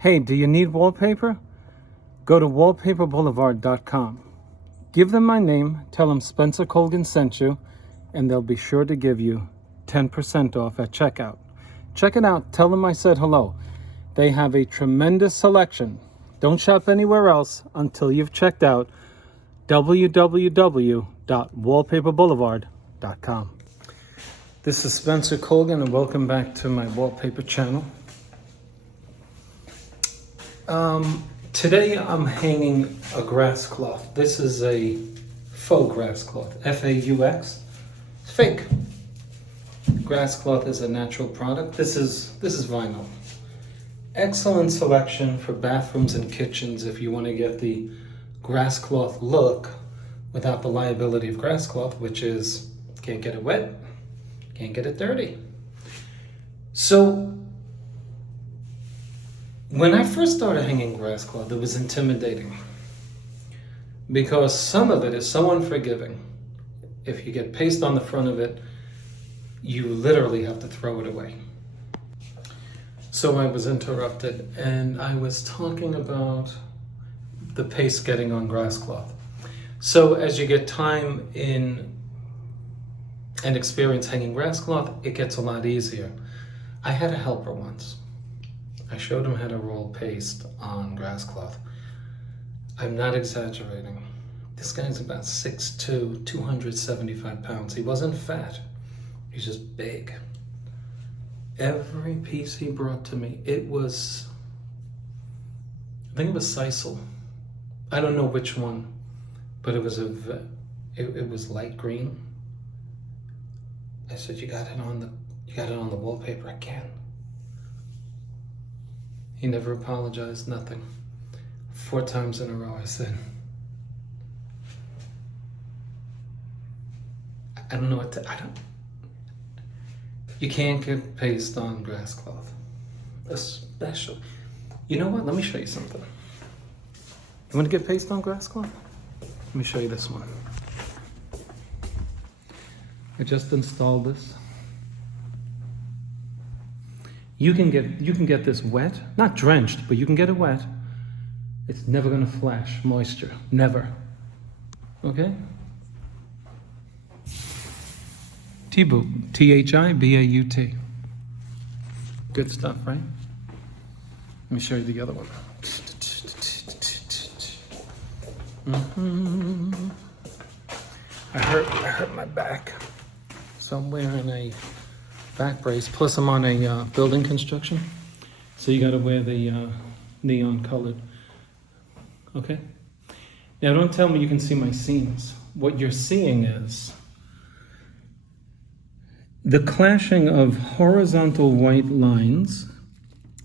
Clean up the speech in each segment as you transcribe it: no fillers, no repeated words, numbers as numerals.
Hey, do you need wallpaper? Go to wallpaperboulevard.com. Give them my name, tell them Spencer Colgan sent you, and they'll be sure to give you 10% off at checkout. Check it out. Tell them I said hello. They have a tremendous selection. Don't shop anywhere else until you've checked out www.wallpaperboulevard.com. This is Spencer Colgan, and welcome back to my wallpaper channel. Today I'm hanging a grass cloth. This is a faux grass cloth, F-A-U-X. It's fake. Grass cloth is a natural product. This is vinyl. Excellent selection for bathrooms and kitchens if you want to get the grass cloth look without the liability of grass cloth, which is can't get it wet, can't get it dirty. So when I first started hanging grass cloth, it was intimidating because some of it is so unforgiving. If you get paste on the front of it, you literally have to throw it away. So I was interrupted and I was talking about the paste getting on grass cloth. So as you get time in and experience hanging grass cloth, it gets a lot easier. I had a helper once. I showed him how to roll paste on grass cloth. I'm not exaggerating. This guy's about 6'2", 275 pounds. He wasn't fat, he's just big. Every piece he brought to me, I think it was sisal. I don't know which one, but it was light green. I said, you got it on the wallpaper. I can't. He never apologized, nothing. 4 times in a row I said, I don't know what to, you can't get paste on grass cloth. Especially, you know what, let me show you something. You want to get paste on grass cloth? Let me show you this one. I just installed this. You can get this wet, not drenched, but you can get it wet. It's never gonna flash moisture, never. Okay? Thibaut, Thibaut. Good stuff, right? Let me show you the other one. I hurt my back, so I'm wearing a back brace, plus I'm on a building construction, so you got to wear the neon colored. Okay, now don't tell me you can see my seams. What you're seeing is the clashing of horizontal white lines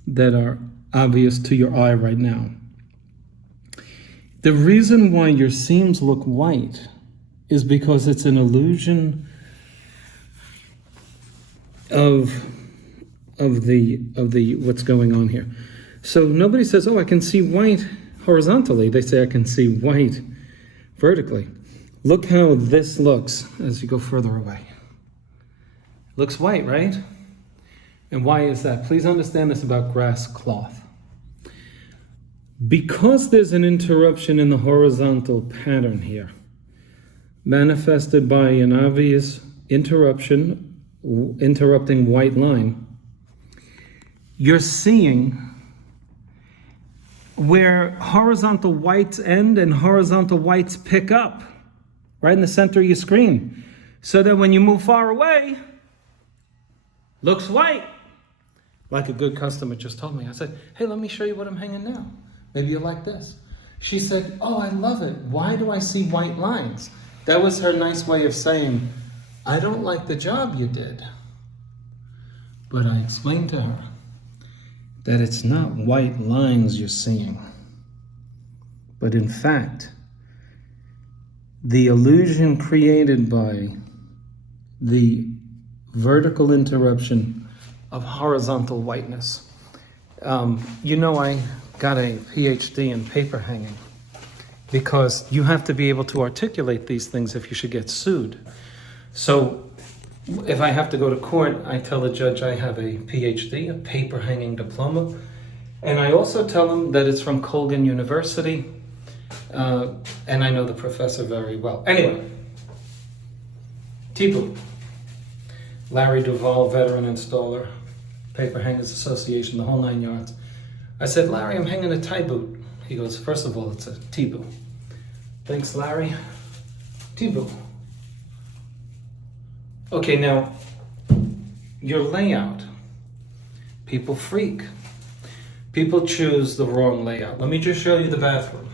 that are obvious to your eye right now. The reason why your seams look white is because it's an illusion of the what's going on here. So nobody says, oh, I can see white horizontally. They say I can see white vertically. Look how this looks as you go further away. Looks white, right? And why is that? Please understand this about grass cloth. Because there's an interruption in the horizontal pattern here, manifested by an obvious interrupting white line, you're seeing where horizontal whites end and horizontal whites pick up right in the center of your screen, so that when you move far away, looks white. Like a good customer just told me. I said, hey, let me show you what I'm hanging now. Maybe you'll like this. She said, oh, I love it. Why do I see white lines? That was her nice way of saying, I don't like the job you did. But I explained to her that it's not white lines you're seeing, but in fact, the illusion created by the vertical interruption of horizontal whiteness. You know, I got a PhD in paper hanging because you have to be able to articulate these things if you should get sued. So if I have to go to court, I tell the judge I have a PhD, a paper hanging diploma, And I also tell them that it's from Colgan University, and I know the professor very well. Anyway, Thibaut, Larry Duvall, veteran installer, Paper Hangers Association, the whole 9 yards. I said, Larry, I'm hanging a Thibaut. He goes, first of all, it's a Thibaut. Thanks, Larry. Thibaut. Okay, now, your layout. People freak. People choose the wrong layout. Let me just show you the bathroom.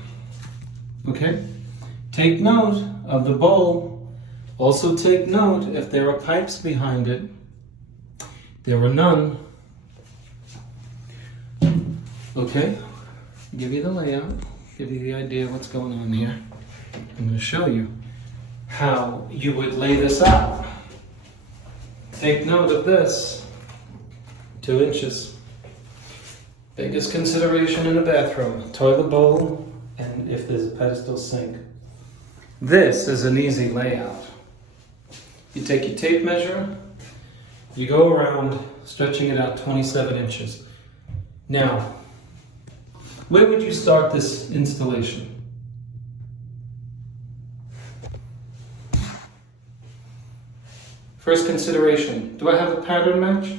Okay? Take note of the bowl. Also take note if there are pipes behind it. There were none. Okay? Give you the layout. Give you the idea of what's going on here. I'm going to show you how you would lay this out. Take note of this. 2 inches. Biggest consideration in a bathroom. Toilet bowl, and if there's a pedestal sink. This is an easy layout. You take your tape measure, you go around stretching it out 27 inches. Now, where would you start this installation? First consideration, do I have a pattern match?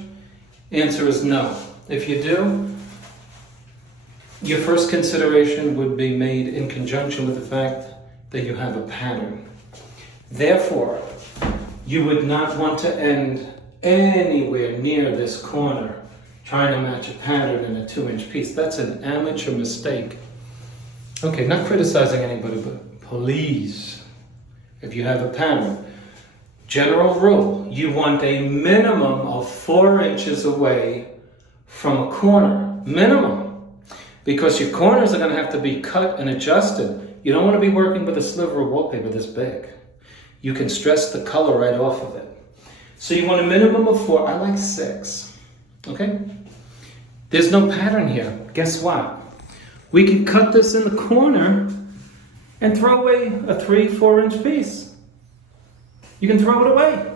Answer is no. If you do, your first consideration would be made in conjunction with the fact that you have a pattern. Therefore, you would not want to end anywhere near this corner trying to match a pattern in a 2-inch piece. That's an amateur mistake. Okay, not criticizing anybody, but please, if you have a pattern, general rule, you want a minimum of 4 inches away from a corner. Minimum. Because your corners are going to have to be cut and adjusted. You don't want to be working with a sliver of wallpaper this big. You can stress the color right off of it. So you want a minimum of 4. I like 6. Okay? There's no pattern here. Guess what? We can cut this in the corner and throw away a 3-4 inch piece. You can throw it away.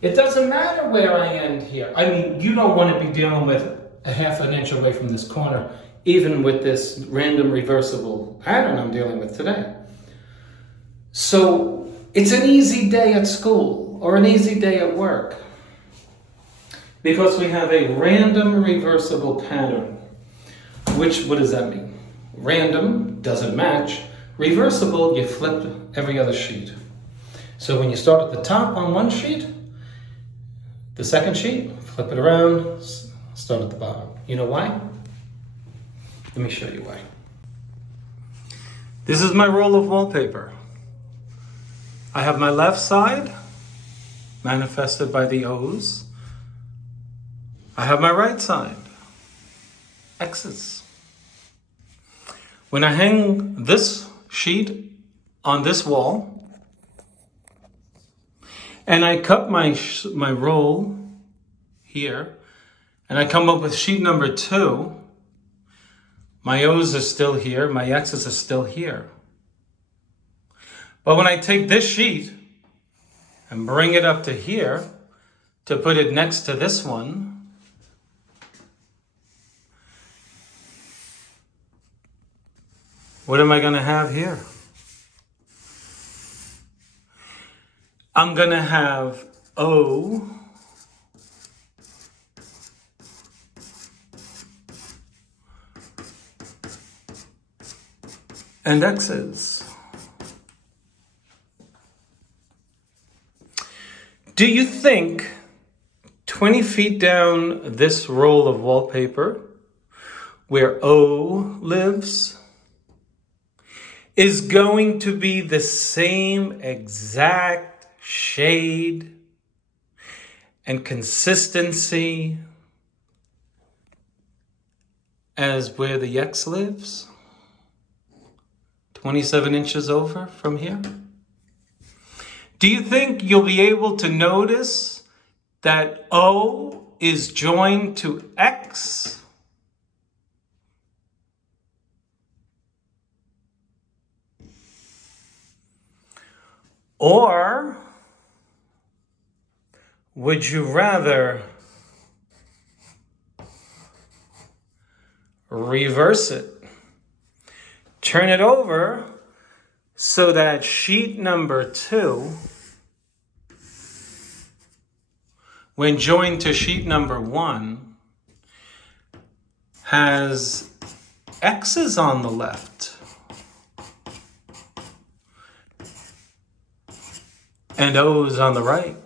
It doesn't matter where I end here. I mean, you don't want to be dealing with a 1/2 inch away from this corner, even with this random reversible pattern I'm dealing with today. So it's an easy day at school or an easy day at work because we have a random reversible pattern. What does that mean? Random doesn't match. Reversible, you flip every other sheet. So when you start at the top on one sheet, the second sheet, flip it around, start at the bottom. You know why? Let me show you why. This is my roll of wallpaper. I have my left side, manifested by the O's. I have my right side, X's. When I hang this sheet on this wall, and I cut my roll here, and I come up with sheet number 2, my O's are still here, my X's are still here. But when I take this sheet and bring it up to here to put it next to this one, what am I going to have here? I'm going to have O and X's. Do you think 20 feet down this roll of wallpaper, where O lives, is going to be the same exact shade and consistency as where the X lives? 27 inches over from here? Do you think you'll be able to notice that O is joined to X? Or would you rather reverse it. Turn it over so that sheet number 2, when joined to sheet number 1, has X's on the left and O's on the right.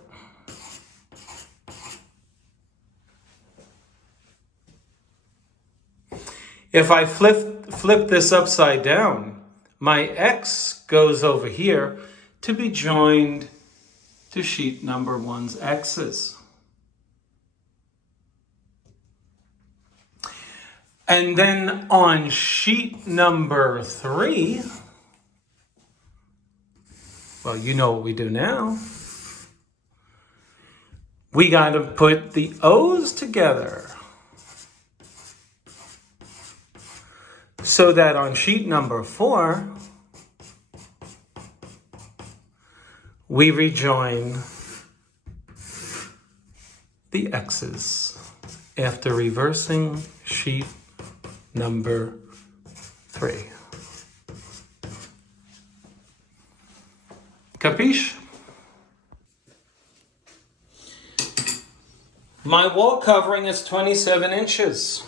If I flip this upside down, my X goes over here to be joined to sheet number 1's X's. And then on sheet number 3, well, you know what we do now. We got to put the O's together so that on sheet number 4, we rejoin the X's after reversing sheet number 3. Capiche? My wall covering is 27 inches.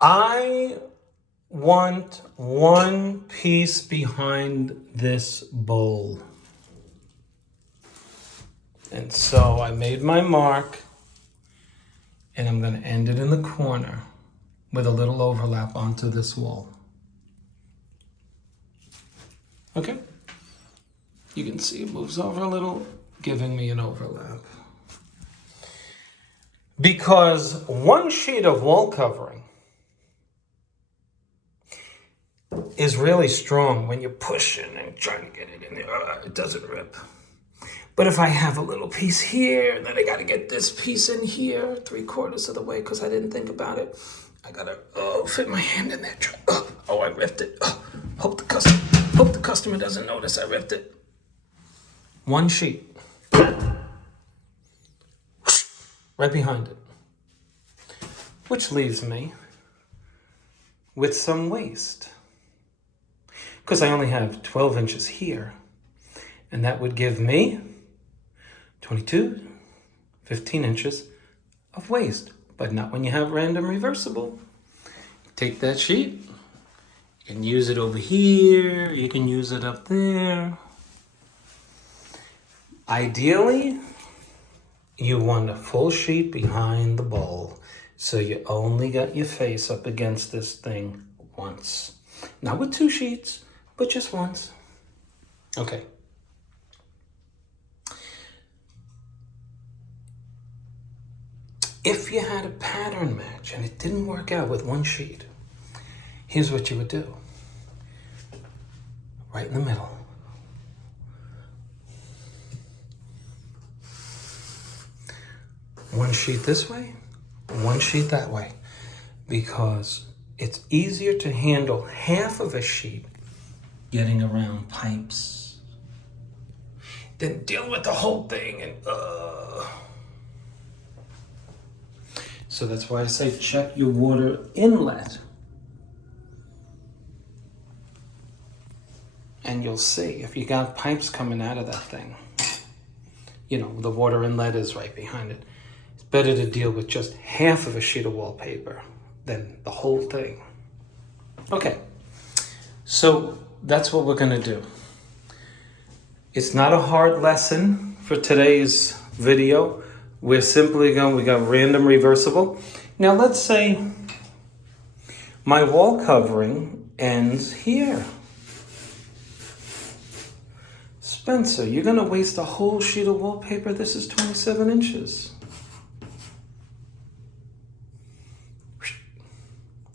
I want one piece behind this bowl. And so I made my mark, and I'm going to end it in the corner with a little overlap onto this wall. Okay? You can see it moves over a little, giving me an overlap. Because one sheet of wall covering is really strong when you're pushing and trying to get it in there. It doesn't rip. But if I have a little piece here, then I got to get this piece in here 3/4 of the way because I didn't think about it. I got to fit my hand in there. Oh, I ripped it. Hope the customer doesn't notice I ripped it. One sheet. Right behind it. Which leaves me with some waste. Because I only have 12 inches here. And that would give me 22, 15 inches of waste. But not when you have random reversible. Take that sheet. You can use it over here. You can use it up there. Ideally, you want a full sheet behind the bowl. So you only got your face up against this thing once. Not with 2 sheets, but just once. Okay. If you had a pattern match and it didn't work out with 1 sheet, here's what you would do. Right in the middle. One sheet this way, 1 sheet that way, because it's easier to handle half of a sheet getting around pipes than deal with the whole thing and So that's why I say check your water inlet. And you'll see if you got pipes coming out of that thing, you know, the water inlet is right behind it. It's better to deal with just half of a sheet of wallpaper than the whole thing. Okay, so that's what we're gonna do. It's not a hard lesson for today's video. We're simply we got random reversible. Now let's say my wall covering ends here. Spencer, you're gonna waste a whole sheet of wallpaper. This is 27 inches.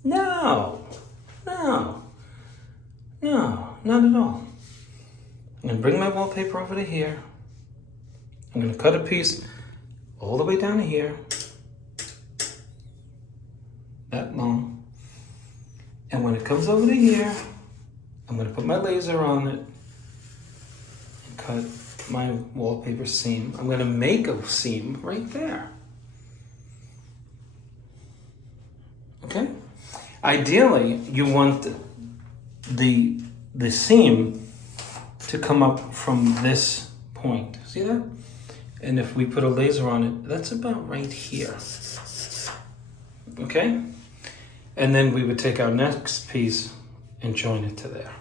No, not at all. I'm gonna bring my wallpaper over to here. I'm gonna cut a piece all the way down to here, that long. And when it comes over to here, I'm gonna put my laser on it and cut my wallpaper seam. I'm gonna make a seam right there. Ideally, you want the seam to come up from this point. See that? And if we put a laser on it, that's about right here. Okay? And then we would take our next piece and join it to there.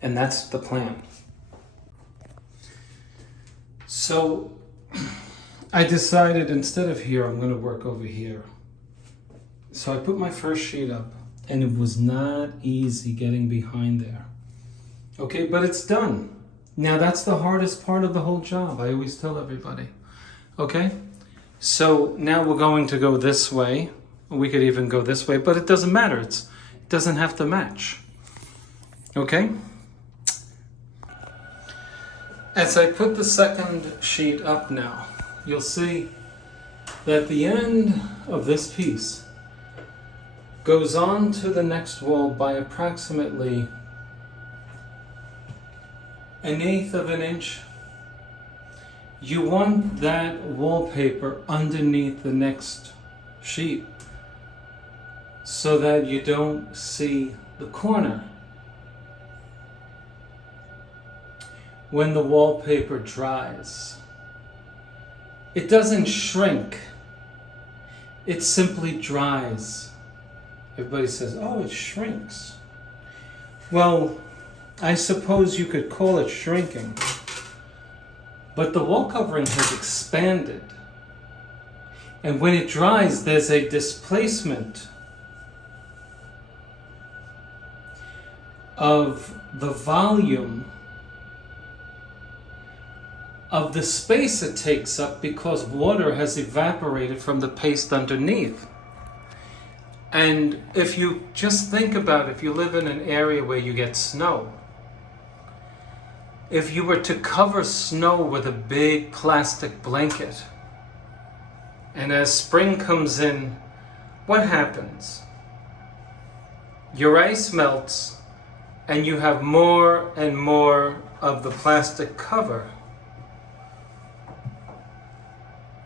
And that's the plan. So I decided instead of here, I'm going to work over here. So I put my first sheet up, and it was not easy getting behind there. Okay, but it's done. Now that's the hardest part of the whole job. I always tell everybody. Okay, so now we're going to go this way. We could even go this way, but it doesn't matter. It doesn't have to match. Okay? As I put the second sheet up now, you'll see that the end of this piece goes on to the next wall by approximately 1/8 of an inch. You want that wallpaper underneath the next sheet so that you don't see the corner. When the wallpaper dries, it doesn't shrink, it simply dries. Everybody says, oh, it shrinks. Well, I suppose you could call it shrinking, but the wall covering has expanded. And when it dries, there's a displacement of the volume of the space it takes up because water has evaporated from the paste underneath. And if you just think about if you live in an area where you get snow, if you were to cover snow with a big plastic blanket, and as spring comes in, what happens? Your ice melts and you have more and more of the plastic cover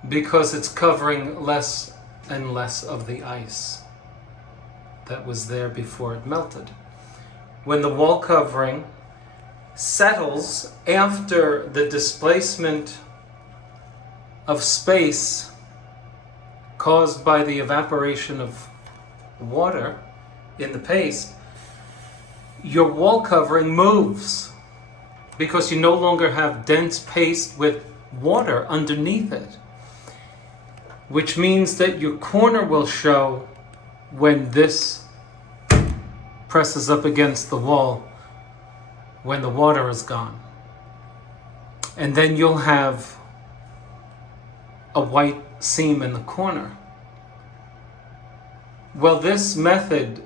because it's covering less and less of the ice that was there before it melted. When the wall covering settles after the displacement of space caused by the evaporation of water in the paste, your wall covering moves because you no longer have dense paste with water underneath it, which means that your corner will show when this presses up against the wall when the water is gone. And then you'll have a white seam in the corner. Well, this method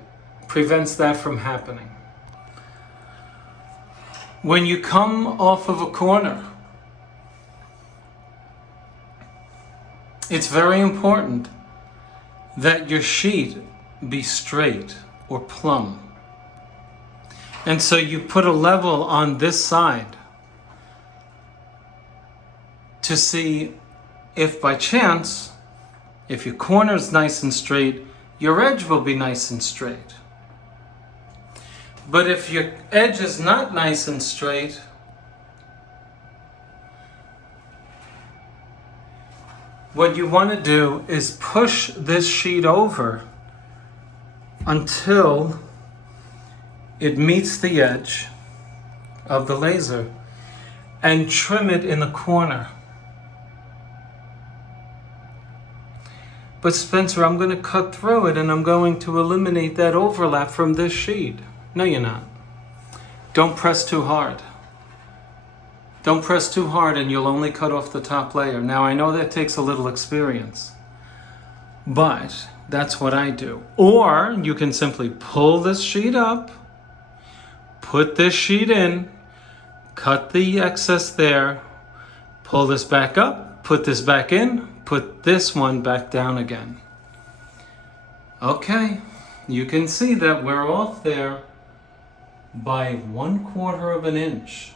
prevents that from happening. When you come off of a corner, it's very important that your sheet be straight or plumb. And so you put a level on this side to see if by chance, if your corner is nice and straight, your edge will be nice and straight. But if your edge is not nice and straight, what you want to do is push this sheet over until it meets the edge of the laser and trim it in the corner. But Spencer, I'm going to cut through it and I'm going to eliminate that overlap from this sheet. No, you're not. Don't press too hard. Don't press too hard and you'll only cut off the top layer. Now, I know that takes a little experience, but that's what I do. Or you can simply pull this sheet up, put this sheet in, cut the excess there, pull this back up, put this back in, put this one back down again. Okay, you can see that we're off there by 1/4 of an inch.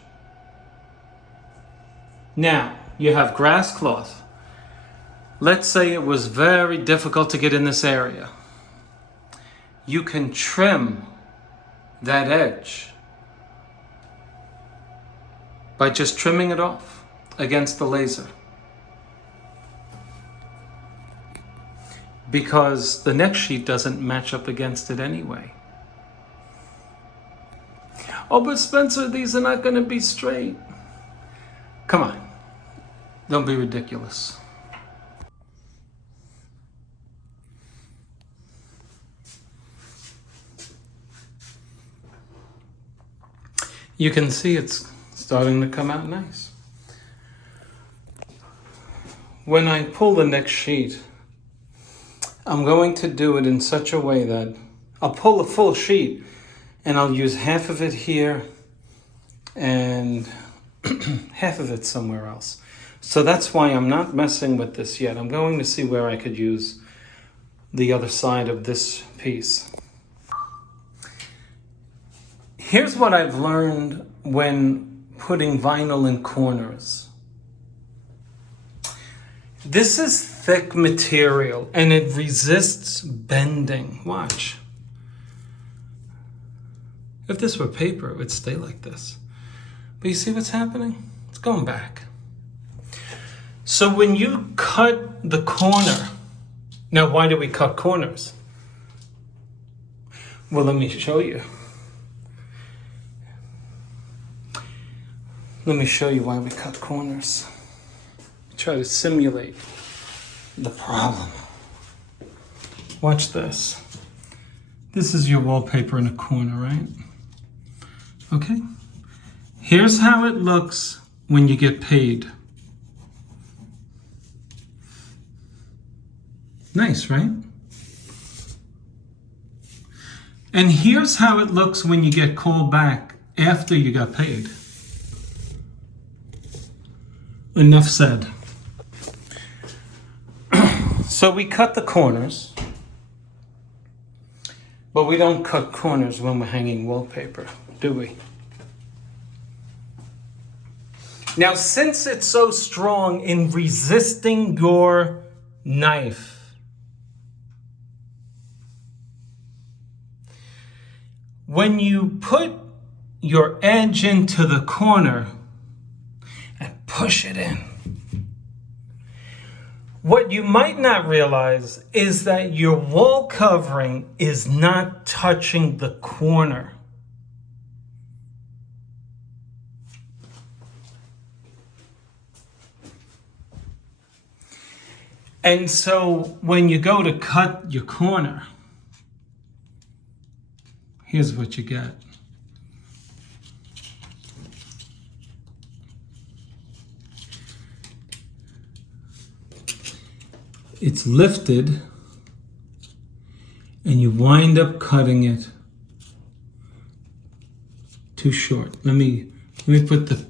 Now, you have grass cloth. Let's say it was very difficult to get in this area. you can trim that edge by just trimming it off against the laser. Because the next sheet doesn't match up against it anyway. Oh, but Spencer, these are not going to be straight. Come on, don't be ridiculous. You can see it's starting to come out nice. When I pull the next sheet, I'm going to do it in such a way that I'll pull a full sheet and I'll use half of it here and half of it somewhere else. So that's why I'm not messing with this yet. I'm going to see where I could use the other side of this piece. Here's what I've learned when putting vinyl in corners. This is thick material and it resists bending. Watch. If this were paper, it would stay like this. But you see what's happening? It's going back. So when you cut the corner, now why do we cut corners? Well, let me show you. Let me show you why we cut corners. Try to simulate the problem. Watch this. This is your wallpaper in a corner, right? Okay. Here's how it looks when you get paid. Nice, right? And here's how it looks when you get called back after you got paid. Enough said. So we cut the corners, but we don't cut corners when we're hanging wallpaper, do we? Now, since it's so strong in resisting your knife, when you put your edge into the corner and push it in, what you might not realize is that your wall covering is not touching the corner. And so when you go to cut your corner, here's what you get. It's lifted and you wind up cutting it too short. Let me put the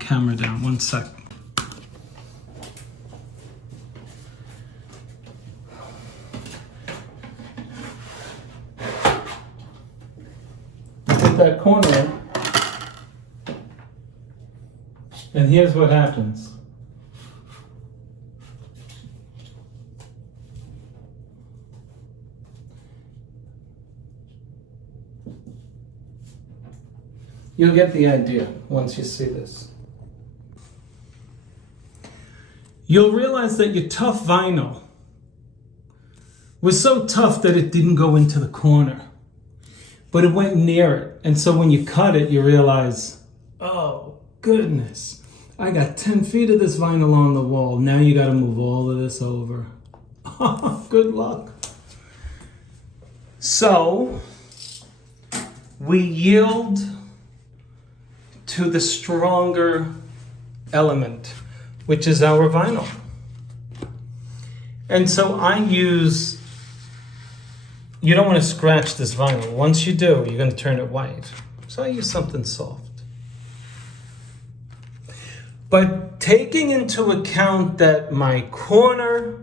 camera down 1 sec. Put that corner in, and here's what happens. You'll get the idea once you see this. You'll realize that your tough vinyl was so tough that it didn't go into the corner, but it went near it. And so when you cut it, you realize, oh goodness, I got 10 feet of this vinyl on the wall. Now you got to move all of this over. Good luck. So we yield to the stronger element, which is our vinyl. And so I use, you don't want to scratch this vinyl. Once you do, you're going to turn it white. So I use something soft. But taking into account that my corner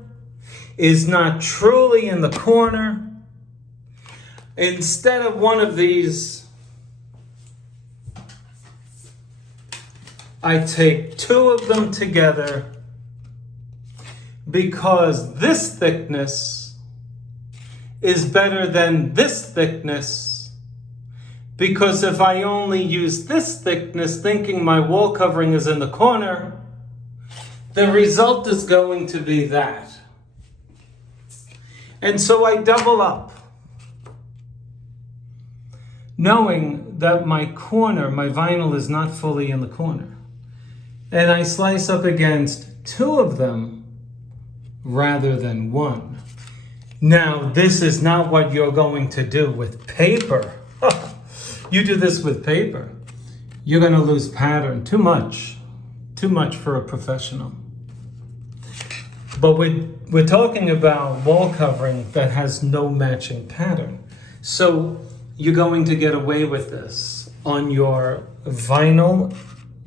is not truly in the corner, instead of one of these, I take 2 of them together because this thickness is better than this thickness, because if I only use this thickness thinking my wall covering is in the corner, the result is going to be that. And so I double up, knowing that my corner, my vinyl is not fully in the corner. And I slice up against 2 of them rather than 1. Now, this is not what you're going to do with paper. You do this with paper, you're going to lose pattern. Too much for a professional. But we're talking about wall covering that has no matching pattern. So you're going to get away with this on your vinyl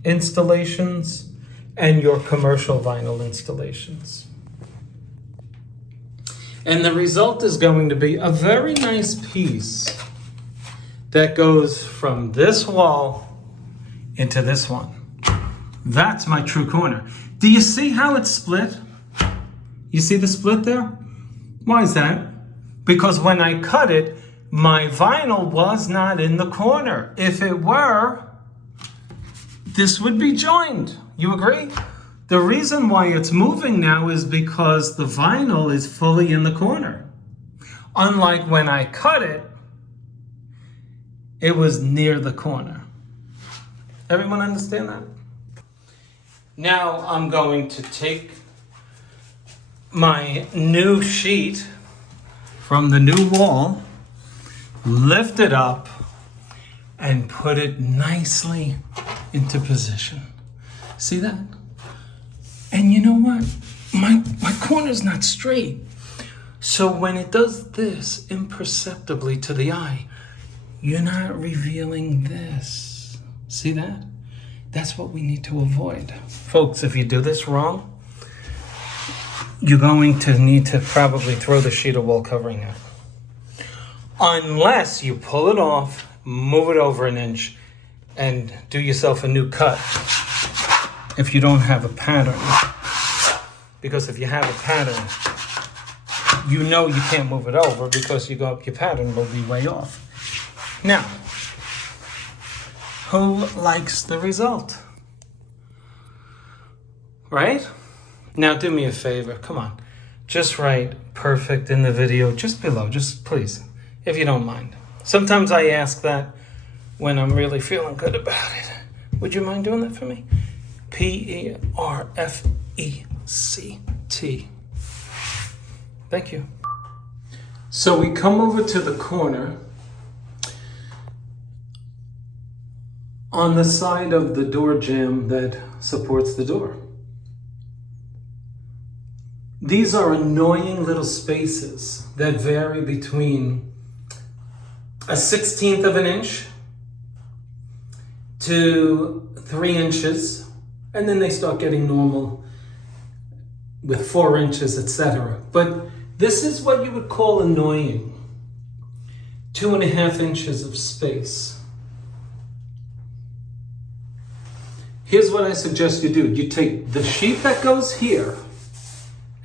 installations and your commercial vinyl installations. And the result is going to be a very nice piece that goes from this wall into this one. That's my true corner. Do you see how it's split? You see the split there? Why is that? Because when I cut it, my vinyl was not in the corner. If it were, this would be joined. You agree? The reason why it's moving now is because the vinyl is fully in the corner. Unlike when I cut it, it was near the corner. Everyone understand that? Now I'm going to take my new sheet from the new wall, lift it up, and put it nicely into position. See that? And you know what? My corner's not straight. So when it does this imperceptibly to the eye, you're not revealing this. See that? That's what we need to avoid. Folks, if you do this wrong, you're going to need to probably throw the sheet of wall covering out. Unless you pull it off, move it over an inch, and do yourself a new cut if you don't have a pattern. Because if you have a pattern, you know you can't move it over because your pattern will be way off. Now, who likes the result? Right? Now do me a favor, come on. Just write perfect in the video just below, just please, if you don't mind. Sometimes I ask that when I'm really feeling good about it. Would you mind doing that for me? Perfect. Thank you. So we come over to the corner on the side of the door jamb that supports the door. These are annoying little spaces that vary between a 1/16 of an inch to 3 inches, and then they start getting normal with 4 inches, etc. But this is what you would call annoying. 2.5 inches of space. Here's what I suggest you do. You take the sheet that goes here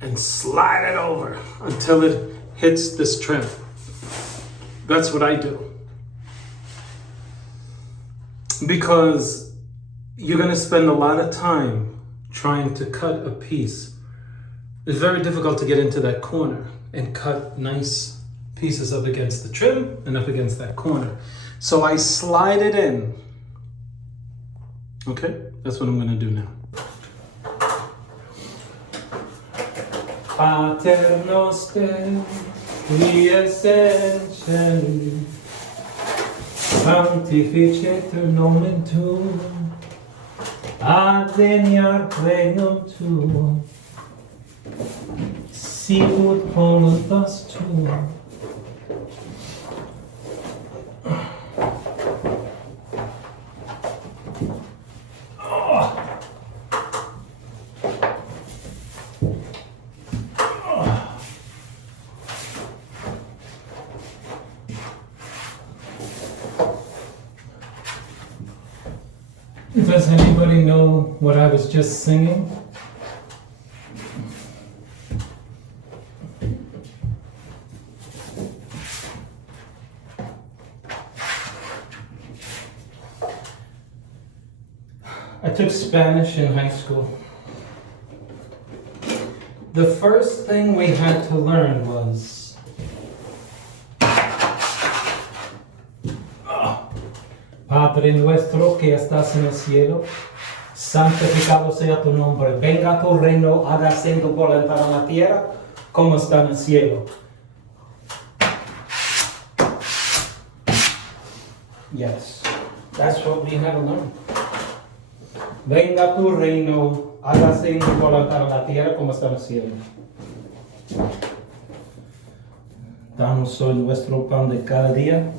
and slide it over until it hits this trim. That's what I do. Because you're going to spend a lot of time trying to cut a piece. It's very difficult to get into that corner and cut nice pieces up against the trim and up against that corner. So I slide it in. Okay, that's what I'm going to do now. Pater noster, qui es in cieli, sanctificetur nomen tuum, adveniat regnum tuum, sicut voluntas tua. Does anybody know what I was just singing? Spanish in high school. The first thing we had to learn was Padre nuestro que estás en el cielo, santificado sea tu nombre. Venga tu reino, hágase tu voluntad en la tierra, como está en el cielo. Yes, that's what we had to learn. Venga tu reino, hágase tu voluntad en la tierra, como está en el cielo. Danos hoy nuestro pan de cada día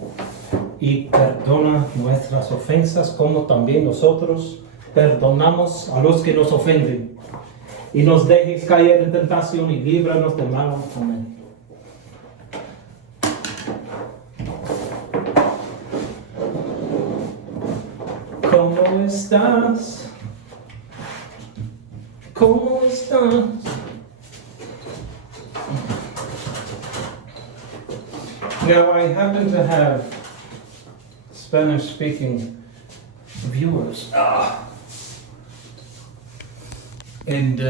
y perdona nuestras ofensas, como también nosotros perdonamos a los que nos ofenden. Y nos dejes caer en tentación y líbranos del mal. Amén. ¿Cómo estás? ¿Cómo estás? Now I happen to have Spanish-speaking viewers. And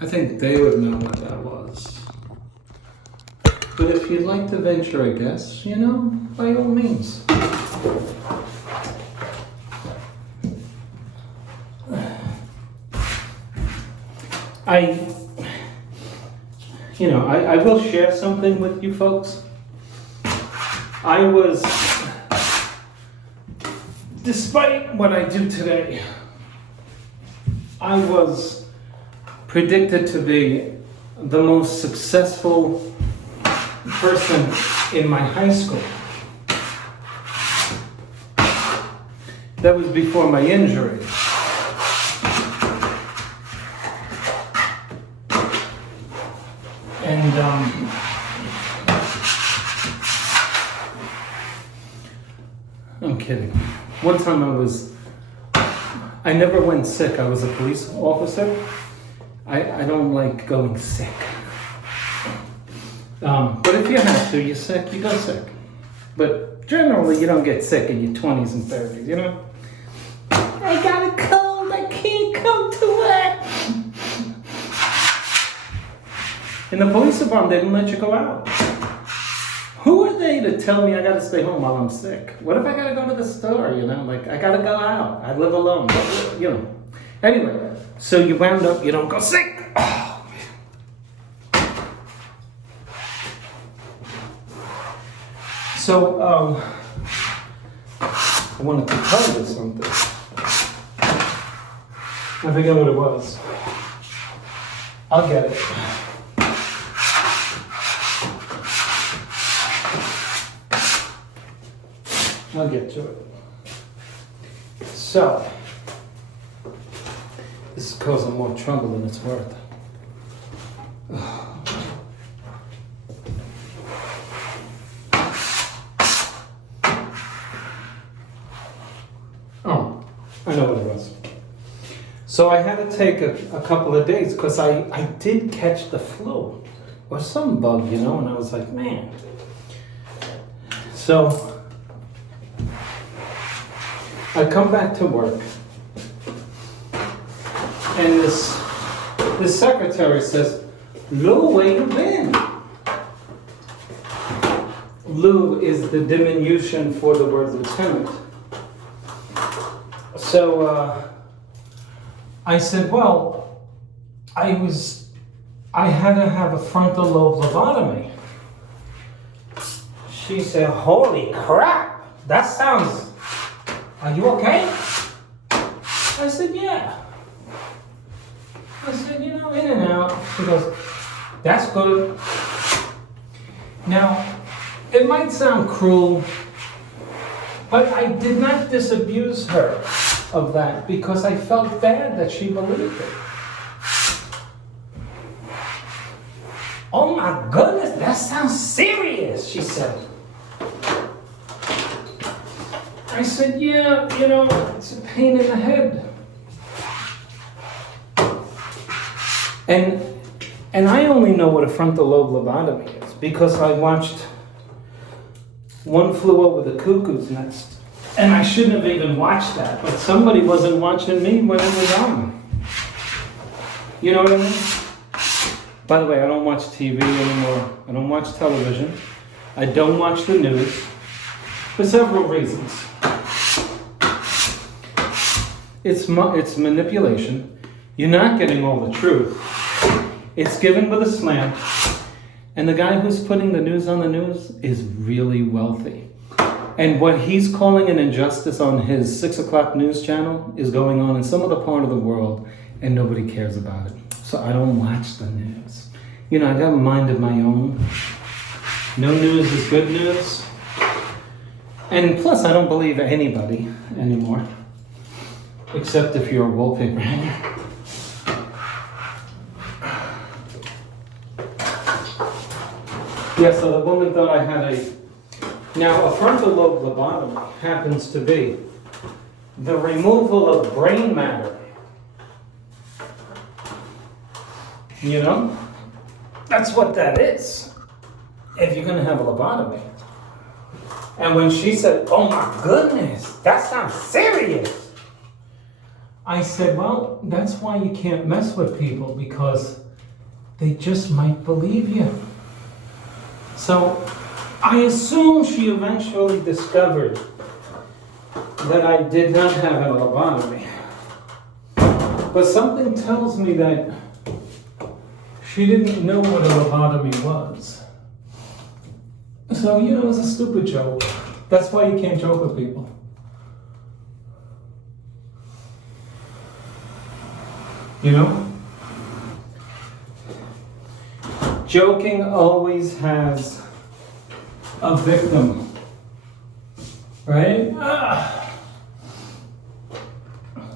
I think they would know what that was. But if you'd like to venture a guess, you know, by all means. I will share something with you folks. Despite what I do today, I was predicted to be the most successful person in my high school. That was before my injury. And I'm kidding. One time I never went sick. I was a police officer. I don't like going sick. But if you have to, you're sick, you go sick. But generally, you don't get sick in your 20s and 30s, you know? I got a cold, I can't come to work. In the police department, they don't let you go out. Who are they to tell me I gotta stay home while I'm sick? What if I gotta go to the store, you know? Like, I gotta go out. I live alone, you know. Anyway, so you wound up, you don't go sick. Oh, man. So, I wanted to tell you something. I forget what it was. I'll get it. I'll get to it. So, this is causing more trouble than it's worth. Oh, I know what it was. So I had to take a couple of days because I did catch the flu or some bug, you know, and I was like, man. So I come back to work, and this secretary says, Lou, where you been? Lou is the diminution for the word lieutenant. So I said, well, I had to have a frontal lobe lobotomy. She said, holy crap, that sounds... Are you okay? I said, yeah. I said, you know, in and out. She goes, that's good. Now, it might sound cruel, but I did not disabuse her of that because I felt bad that she believed it. Oh my goodness, that sounds serious, she said. I said, yeah, you know, it's a pain in the head. And I only know what a frontal lobe lobotomy is because I watched One Flew Over the Cuckoo's Nest. And I shouldn't have even watched that, but somebody wasn't watching me when it was on. You know what I mean? By the way, I don't watch TV anymore. I don't watch television. I don't watch the news for several reasons. It's manipulation. You're not getting all the truth. It's given with a slant. And the guy who's putting the news on the news is really wealthy. And what he's calling an injustice on his 6 o'clock news channel is going on in some other part of the world, and nobody cares about it. So I don't watch the news. You know, I got a mind of my own. No news is good news. And plus, I don't believe anybody anymore, except if you're a wallpaper hanger. Yeah, so the woman thought I had a... Now, a frontal lobe lobotomy happens to be the removal of brain matter. You know? That's what that is, if you're going to have a lobotomy. And when she said, oh my goodness, that sounds serious, I said, well, that's why you can't mess with people, because they just might believe you. So I assume she eventually discovered that I did not have a lobotomy. But something tells me that she didn't know what a lobotomy was. So, you know, it's a stupid joke. That's why you can't joke with people. You know? Joking always has a victim, right?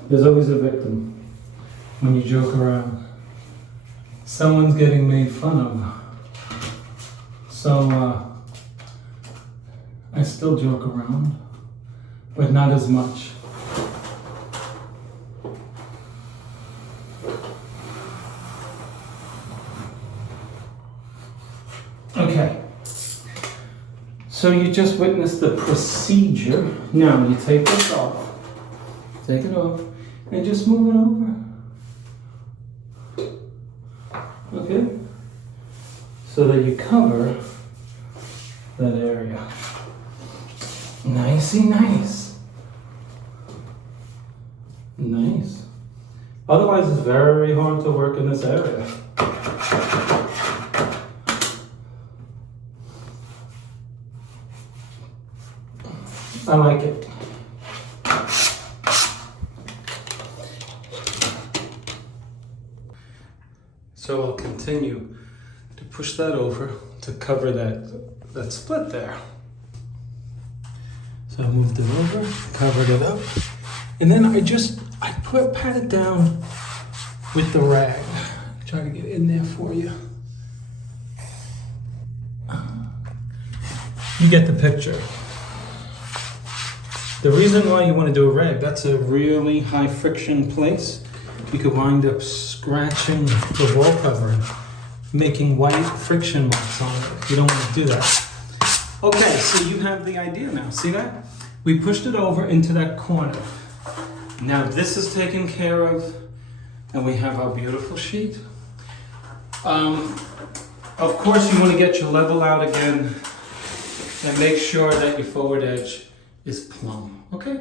There's always a victim when you joke around. Someone's getting made fun of. So, I still joke around, but not as much. Okay. So you just witnessed the procedure. Now you take this off. Take it off and just move it over. Okay? So that you cover that area. Nicey nice. Nice. Otherwise it's very hard to work in this area. I like it. So I'll continue to push that over to cover that split there. So I moved it over, covered it up, and then I pat it down with the rag. Try to get in there for you. You get the picture. The reason why you want to do a rag, that's a really high friction place. You could wind up scratching the wall covering, making white friction marks on it. You don't want to do that. Okay, so you have the idea now. See that? We pushed it over into that corner. Now this is taken care of, and we have our beautiful sheet. Of course, you want to get your level out again and make sure that your forward edge is plumb, okay?